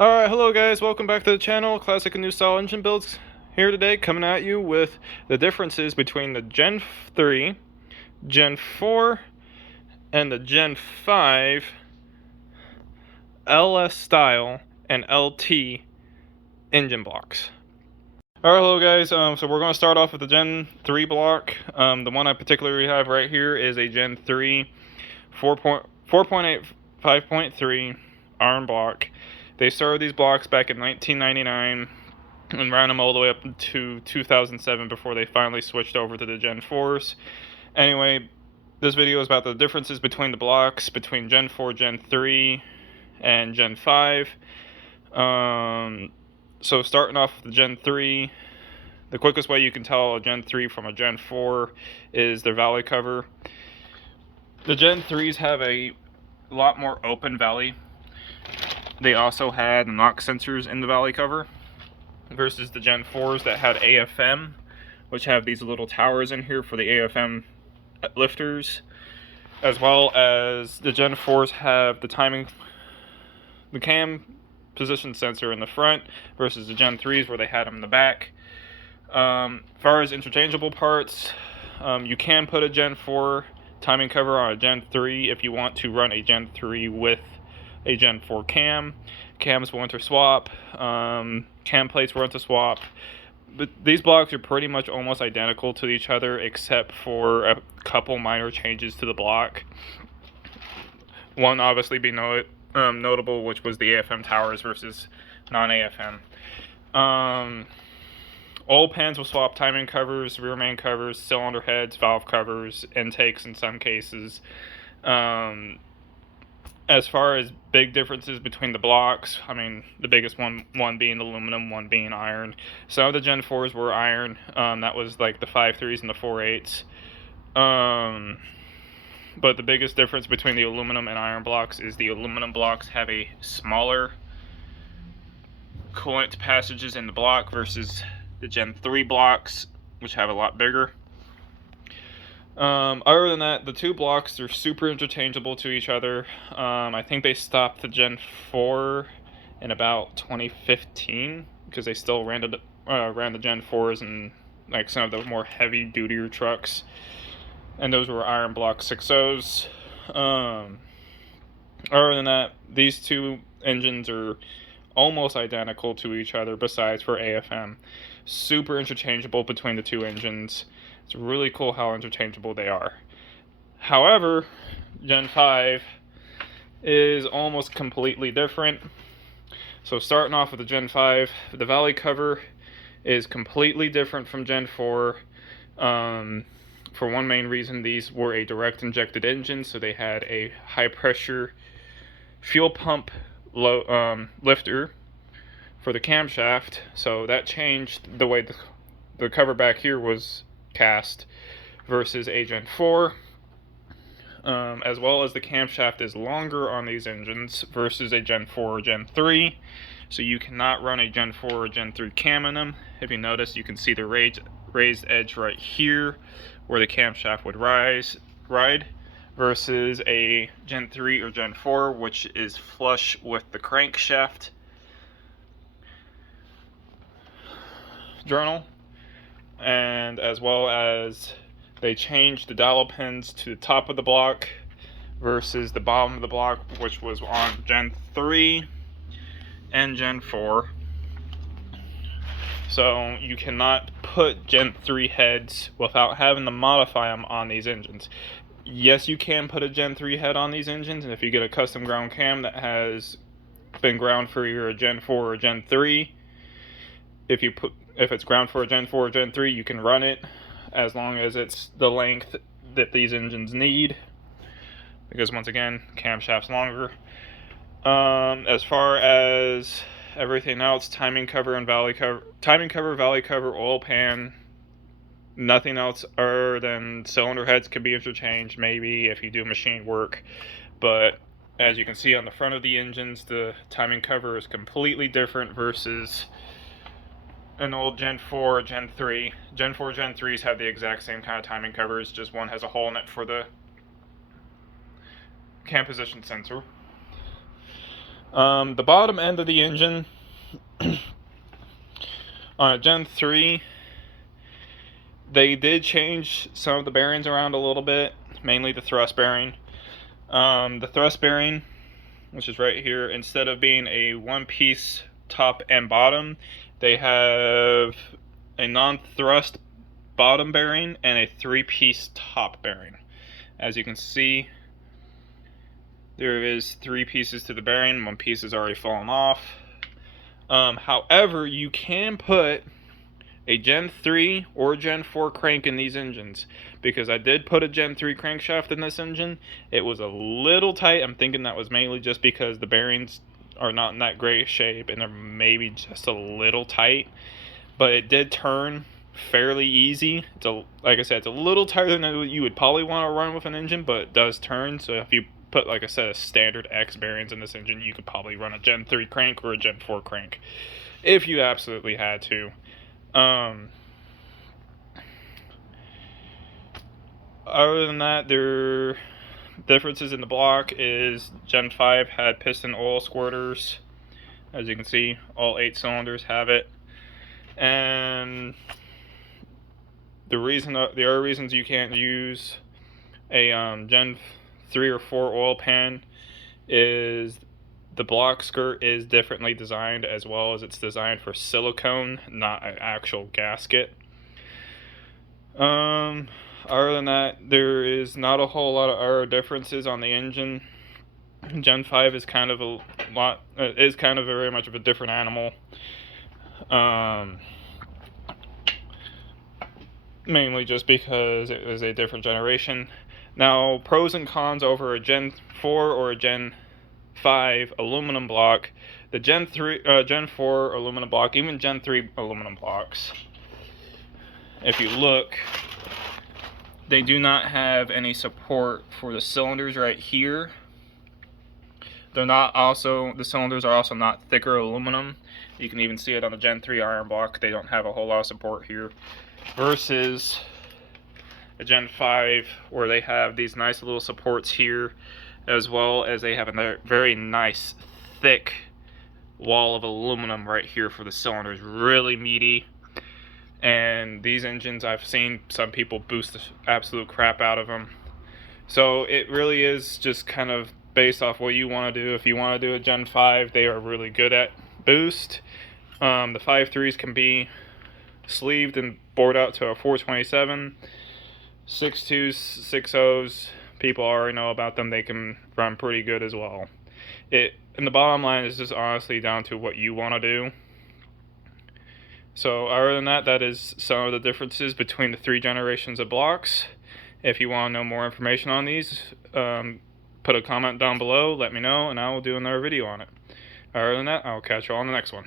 Alright, hello guys, welcome back to the channel, Classic and New Style Engine Builds. Here today, coming at you with the differences between the Gen 3, Gen 4, and the Gen 5 LS style and LT engine blocks. Alright, hello guys, so we're going to start off with the Gen 3 block. The one I particularly have right here is a Gen 3 4.8 5.3 iron block. They started these blocks back in 1999 and ran them all the way up to 2007 before they finally switched over to the Gen 4s. Anyway, this video is about the differences between the blocks between Gen 4, Gen 3, and Gen 5. So starting off with the Gen 3, the quickest way you can tell a Gen 3 from a Gen 4 is their valley cover. The Gen 3s have a lot more open valley. They also had knock sensors in the valley cover versus the Gen 4s that had AFM, which have these little towers in here for the AFM lifters, as well as the Gen 4s have the cam position sensor in the front versus the Gen 3s where they had them in the back. As far as interchangeable parts, you can put a Gen 4 timing cover on a Gen 3 if you want to run a Gen 3 with a Gen 4 cam. Cams will interswap, cam plates will interswap, but these blocks are pretty much almost identical to each other except for a couple minor changes to the block. One obviously being notable, which was the AFM towers versus non-AFM. Oil pans will swap timing covers, rear main covers, cylinder heads, valve covers, intakes in some cases. As far as big differences between the blocks, I mean, the biggest one being aluminum, one being iron. Some of the Gen 4s were iron. That was like the 5.3s and the 4.8s. But the biggest difference between the aluminum and iron blocks is the aluminum blocks have a smaller coolant passages in the block versus the Gen 3 blocks, which have a lot bigger. Other than that, the two blocks are super interchangeable to each other. I think they stopped the Gen 4 in about 2015 because they still ran the Gen 4s and like some of the more heavy dutier trucks, and those were iron block 6.0s. Other than that, these two engines are almost identical to each other besides for AFM. Super interchangeable between the two engines. It's really cool how interchangeable they are. However, Gen 5 is almost completely different. So starting off with the Gen 5, the valley cover is completely different from Gen 4. For one main reason, these were a direct injected engine, so they had a high pressure fuel pump lifter for the camshaft, so that changed the way the cover back here was cast versus a Gen 4, as well as the camshaft is longer on these engines versus a Gen 4 or Gen 3, so you cannot run a Gen 4 or Gen 3 cam in them. If you notice, you can see the raised edge right here where the camshaft would ride versus a Gen 3 or Gen 4, which is flush with the crankshaft journal. And as well as they changed the dowel pins to the top of the block versus the bottom of the block, which was on Gen 3 and Gen 4. So you cannot put Gen 3 heads without having to modify them on these engines. Yes, you can put a Gen 3 head on these engines, and if you get a custom ground cam that has been ground for either a Gen 4 or Gen 3, if it's ground for a Gen 4 or Gen 3, you can run it as long as it's the length that these engines need, because once again, camshaft's longer. As far as everything else, timing cover, valley cover, oil pan, nothing else other than cylinder heads can be interchanged maybe if you do machine work, but as you can see on the front of the engines, the timing cover is completely different versus an old Gen 4 or Gen 3. Gen 4, Gen 3s have the exact same kind of timing covers, just one has a hole in it for the cam position sensor. The bottom end of the engine on a Gen 3, they did change some of the bearings around a little bit, mainly the thrust bearing. The thrust bearing, which is right here, instead of being a one-piece top and bottom, they have a non-thrust bottom bearing and a three-piece top bearing. As you can see, there is 3 pieces to the bearing. 1 piece has already fallen off. However, you can put a Gen 3 or Gen 4 crank in these engines, because I did put a Gen 3 crankshaft in this engine. It was a little tight. I'm thinking that was mainly just because the bearings are not in that great shape and they're maybe just a little tight, but it did turn fairly easy. Like I said, it's a little tighter than you would probably want to run with an engine, but it does turn. So if you put, like I said, a standard X bearings in this engine, you could probably run a Gen 3 crank or a Gen 4 crank if you absolutely had to. Other than that, their differences in the block is Gen 5 had piston oil squirters. As you can see, all 8 cylinders have it. And the other reasons you can't use a Gen 3 or 4 oil pan is the block skirt is differently designed, as well as it's designed for silicone, not an actual gasket. Other than that, there is not a whole lot of other differences on the engine. Gen 5 is kind of very much of a different animal. Mainly just because it was a different generation. Now, pros and cons over a Gen 4 or a Gen 5 aluminum block. The Gen 4 aluminum block, even Gen 3 aluminum blocks, if you look, they do not have any support for the cylinders right here. The cylinders are also not thicker aluminum. You can even see it on the Gen 3 iron block. They don't have a whole lot of support here. Versus a Gen 5, where they have these nice little supports here, as well as they have a very nice thick wall of aluminum right here for the cylinders. Really meaty. And these engines, I've seen some people boost the absolute crap out of them. So it really is just kind of based off what you want to do. If you want to do a Gen 5, they are really good at boost. The 5.3s can be sleeved and bored out to a 427. 6.2s, 6.0s, people already know about them. They can run pretty good as well. And the bottom line is just honestly down to what you want to do. So other than that, that is some of the differences between the 3 generations of blocks. If you want to know more information on these, put a comment down below, let me know, and I will do another video on it. Other than that, I'll catch you all on the next one.